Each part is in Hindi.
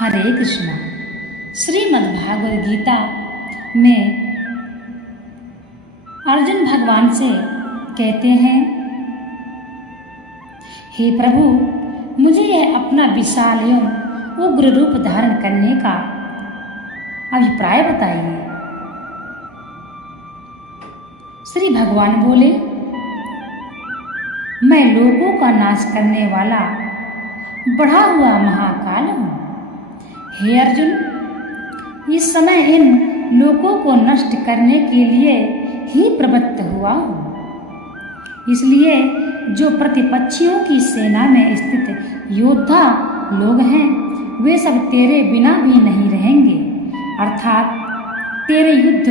हरे कृष्णा। श्रीमद्भागवत गीता में अर्जुन भगवान से कहते हैं, हे प्रभु, मुझे यह अपना विशाल एवं उग्र रूप धारण करने का अभिप्राय बताइए। श्री भगवान बोले, मैं लोगों का नाश करने वाला बढ़ा हुआ महाकाल हूँ। हे अर्जुन, इस समय इन लोगों को नष्ट करने के लिए ही प्रवृत्त हुआ हूँ। इसलिए जो प्रतिपक्षियों की सेना में स्थित योद्धा लोग हैं, वे सब तेरे बिना भी नहीं रहेंगे, अर्थात तेरे युद्ध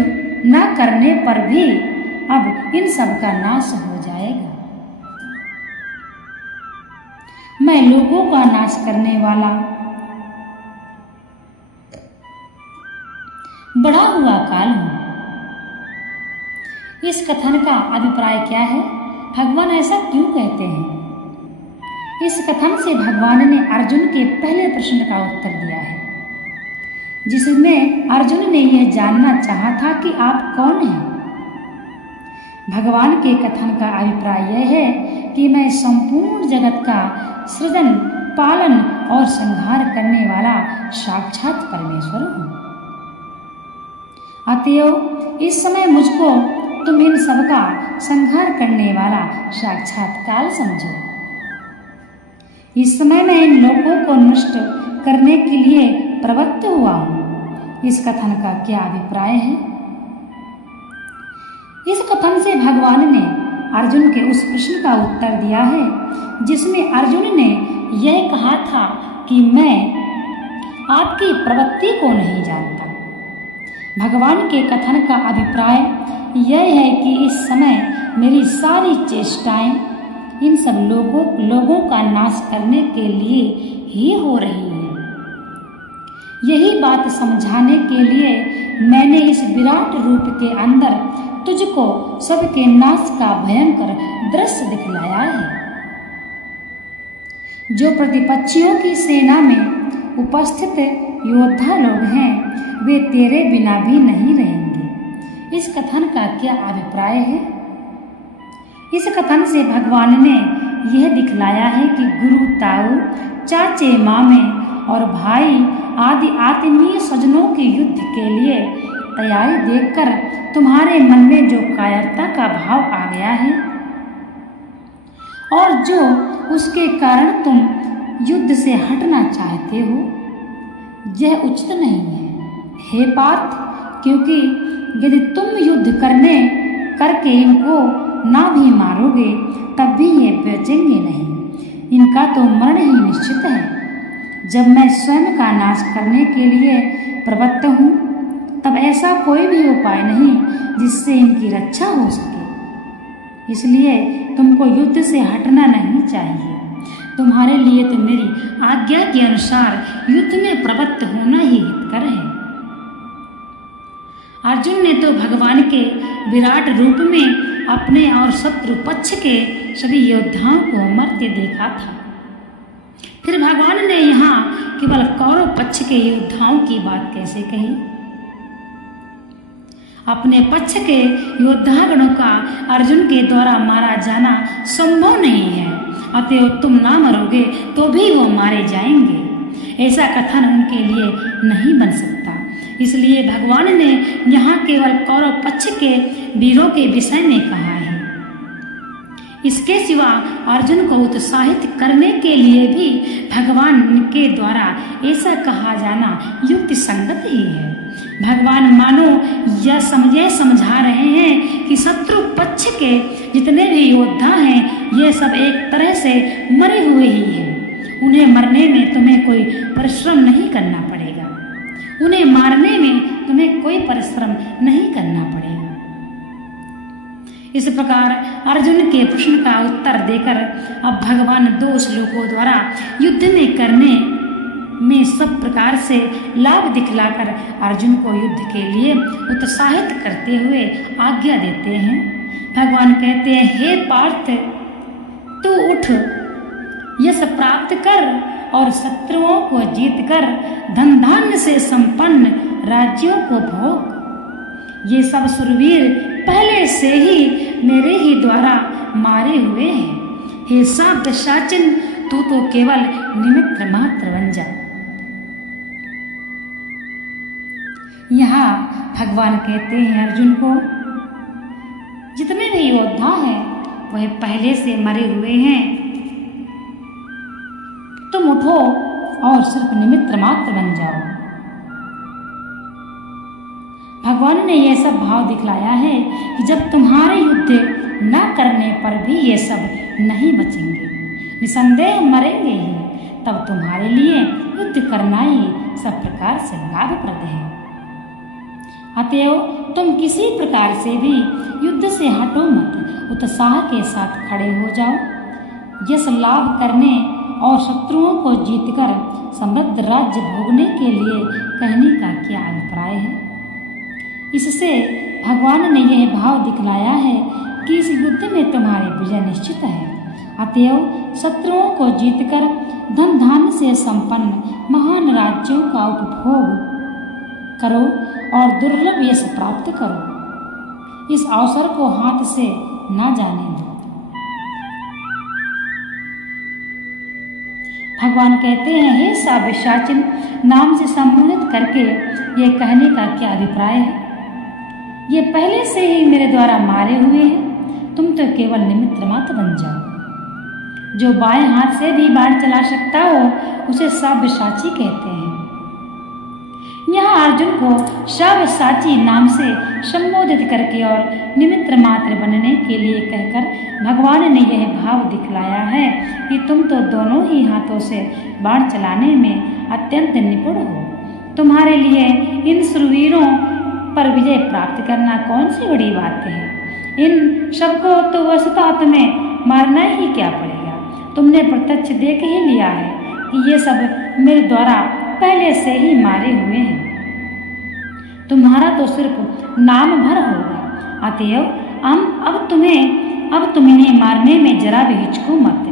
न करने पर भी अब इन सब का नाश हो जाएगा। मैं लोगों का नाश करने वाला बढ़ा हुआ काल हूँ। इस कथन का अभिप्राय क्या है? भगवान ऐसा क्यों कहते हैं? इस कथन से भगवान ने अर्जुन के पहले प्रश्न का उत्तर दिया है, जिसमें अर्जुन ने यह जानना चाहा था कि आप कौन हैं। भगवान के कथन का अभिप्राय यह है कि मैं संपूर्ण जगत का सृजन, पालन और संहार करने वाला साक्षात परमेश्वर हूँ। अतएव इस समय मुझको तुम इन सबका संहार करने वाला साक्षात काल समझो। इस समय मैं इन लोगों को नष्ट करने के लिए प्रवृत्त हुआ हूँ। इस कथन का क्या अभिप्राय है? इस कथन से भगवान ने अर्जुन के उस प्रश्न का उत्तर दिया है, जिसमें अर्जुन ने यह कहा था कि मैं आपकी प्रवृत्ति को नहीं जानता। भगवान के कथन का अभिप्राय यह है कि इस समय मेरी सारी चेष्टाएं इन सब लोगों का नाश करने के लिए ही हो रही है। यही बात समझाने के लिए मैंने इस विराट रूप के अंदर तुझको सबके नाश का भयंकर दृश्य दिखलाया है। जो प्रतिपक्षियों की सेना में उपस्थित योद्धा लोग हैं, वे तेरे बिना भी नहीं रहेंगे। इस कथन का क्या अभिप्राय है? इस कथन से भगवान ने यह दिखलाया है कि गुरु, ताऊ, चाचे, मामे और भाई आदि आत्मीय स्वजनों के युद्ध के लिए तैयारी देखकर तुम्हारे मन में जो कायरता का भाव आ गया है और जो उसके कारण तुम युद्ध से हटना चाहते हो, यह उचित नहीं है, हे पार्थ। क्योंकि यदि तुम युद्ध करके इनको ना भी मारोगे, तब भी ये बचेंगे नहीं। इनका तो मरण ही निश्चित है। जब मैं स्वयं का नाश करने के लिए प्रवृत्त हूँ, तब ऐसा कोई भी उपाय नहीं जिससे इनकी रक्षा हो सके। इसलिए तुमको युद्ध से हटना नहीं चाहिए। तुम्हारे लिए तो मेरी आज्ञा के अनुसार युद्ध में प्रवृत्त होना ही हितकर है। अर्जुन ने तो भगवान के विराट रूप में अपने और शत्रु पक्ष के सभी योद्धाओं को मरते देखा था। फिर भगवान ने यहाँ केवल कौरव पक्ष के योद्धाओं की बात कैसे कही? अपने पक्ष के योद्धागणों का अर्जुन के द्वारा मारा जाना संभव नहीं है, अतएव तुम ना मरोगे तो भी वो मारे जाएंगे। ऐसा कथन उनके लिए नहीं बन सकता। इसलिए भगवान ने यहाँ केवल कौरव पक्ष के वीरों के विषय में कहा है। इसके सिवा अर्जुन को उत्साहित करने के लिए भी भगवान के द्वारा ऐसा कहा जाना युक्ति संगत ही है। भगवान मानो यह समझा रहे हैं कि शत्रु पक्ष के जितने भी योद्धा हैं, ये सब एक तरह से मरे हुए ही हैं। उन्हें मरने में तुम्हें कोई परिश्रम नहीं करना पड़ेगा। उन्हें मारने में तुम्हें कोई परिश्रम नहीं करना पड़ेगा। इस प्रकार अर्जुन के प्रश्न का उत्तर देकर अब भगवान दो श्लोकों द्वारा युद्ध में करने में सब प्रकार से लाभ दिखलाकर अर्जुन को युद्ध के लिए उत्साहित करते हुए आज्ञा देते हैं। भगवान कहते हैं, हे पार्थ, तू उठ, यश प्राप्त कर और शत्रुओं को जीतकर धन धान्य से संपन्न राज्यों को भोग। ये सब सुरवीर पहले से ही मेरे ही द्वारा मारे हुए हैं। हे पिशाचिन, तू तो केवल निमित्त मात्र बन जा। यहाँ भगवान कहते हैं अर्जुन को, जितने भी योद्धा हैं वह पहले से मरे हुए हैं, तुम उठो और सिर्फ निमित्त मात्र बन जाओ। भगवान ने यह सब भाव दिखलाया है कि जब तुम्हारे युद्ध न करने पर भी ये सब नहीं बचेंगे, निसंदेह मरेंगे ही, तब तुम्हारे लिए युद्ध करना ही सब प्रकार से लाभप्रद है। अतएव तुम किसी प्रकार से भी युद्ध से हटो मत, उत्साह के साथ खड़े हो जाओ। यश लाभ करने और शत्रुओं को जीतकर समृद्ध राज्य भोगने के लिए कहने का क्या अभिप्राय है? इससे भगवान ने यह भाव दिखलाया है कि इस युद्ध में तुम्हारी विजय निश्चित है। अतएव शत्रुओं को जीतकर धन धान्य से संपन्न महान राज्यों का उपभोग करो और दुर्लभ यश प्राप्त करो। इस अवसर को हाथ से न जाने दो। भगवान कहते हैं, हे पिशाचिन, नाम से संबोधित करके ये कहने का क्या अभिप्राय है? ये पहले से ही मेरे द्वारा मारे हुए हैं, तुम तो केवल निमित्त मात्र बन जाओ। जो बाएं हाथ से भी बाण चला सकता हो उसे पिशाची कहते हैं। यहाँ अर्जुन को पिशाची नाम से संबोधित करके और निमित्त मात्र बनने के लिए कहकर भगवान ने यह भाव दिखलाया है कि तुम तो दोनों ही हाथों से बाण चलाने में अत्यंत निपुण हो। तुम्हारे लिए इन सुरवीरों पर विजय प्राप्त करना कौन सी बड़ी बात है? इन सबको तो वस्तुतः तुम्हें मारना ही क्या पड़ेगा। तुमने प्रत्यक्ष देख ही लिया है कि ये सब मेरे द्वारा पहले से ही मारे हुए हैं। तुम्हारा तो सिर्फ नाम भर होगा। अतएव अब तुम इन्हें मारने में जरा भी हिचको मत।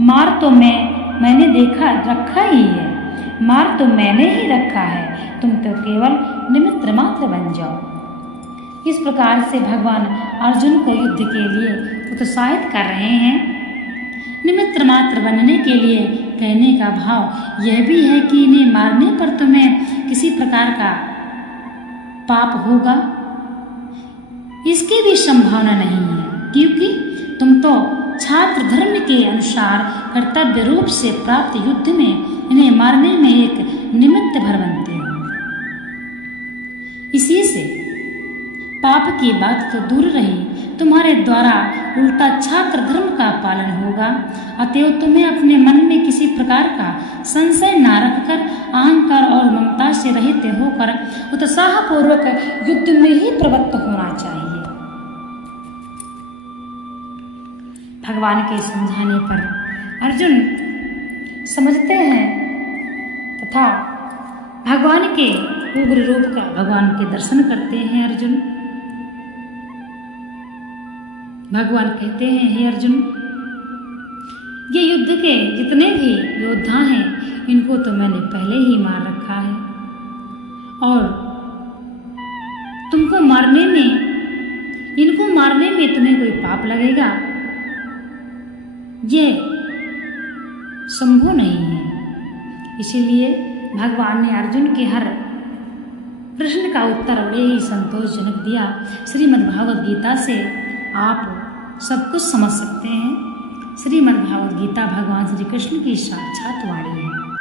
मार तो मैंने रखा ही है। मार तो मैंने ही रखा है, तुम तो केवल निमित्त मात्र बन जाओ। इस प्रकार से भगवान अर्जुन को युद्ध के लिए उत्साहित कर रहे हैं। निमित्त मात्र बनने के लिए कहने का भाव यह भी है कि इन्हें मारने पर तुम्हें किसी प्रकार का पाप होगा, इसकी भी संभावना नहीं है, क्योंकि तुम तो छात्र धर्म के अनुसार कर्तव्य रूप से प्राप्त युद्ध में इन्हें मारने में एक निमित्त भर बनते हो। इसी से पाप की बात तो दूर रही, तुम्हारे द्वारा उल्टा छात्र धर्म का पालन होगा। अतएव तुम्हें अपने मन में किसी प्रकार का संशय न रखकर अहंकार और ममता से रहित होकर उत्साहपूर्वक युद्ध में ही प्रवृत्त होना चाहिए। भगवान के समझाने पर अर्जुन समझते हैं तथा भगवान के उग्र रूप का भगवान के दर्शन करते हैं। अर्जुन भगवान कहते हैं, हे अर्जुन, ये युद्ध के जितने भी योद्धा हैं इनको तो मैंने पहले ही मार रखा है और इनको मारने में तुम्हें कोई पाप लगेगा, ये संभव नहीं है। इसीलिए भगवान ने अर्जुन के हर प्रश्न का उत्तर बड़े ही संतोषजनक दिया। श्रीमद् भागवत गीता से आप सब कुछ समझ सकते हैं। श्रीमद् भागवत गीता भगवान श्री कृष्ण की साक्षात वाणी है।